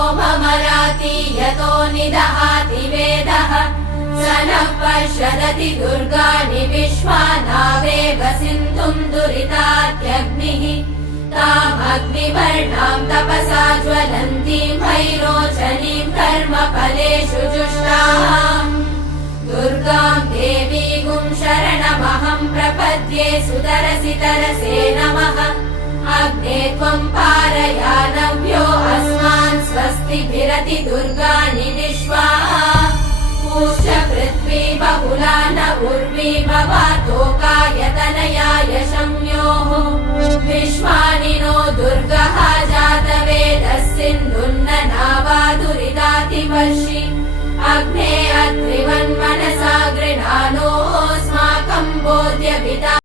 सोममराति यतो निदहाति वेदः स नः पश्यदति दुर्गाणि विश्वानावेव सिन्धुम् दुरितात्यग्निः तामग्निवर्णाम् तपसा ज्वलन्तीम् भैरोचनीम् कर्मफलेषु जुष्टाम् दुर्गाम् देवीगुम् शरणमहम् प्रपद्ये सुतरसि तरसे नमः अग्ने त्वम् पारयानव्यो अस्मान् स्वस्तिभिरति दुर्गाणि विश्वा पूश्च पृथ्वी बहुला न उर्वी भवातोकायतनयाय शम्योः विश्वानि नो दुर्गः जातवेदः सिन्धुन्न नावा दुरितातिवर्षि अग्ने अत्रिवन्मनसा गृणानोऽस्माकम् बोध्यभिता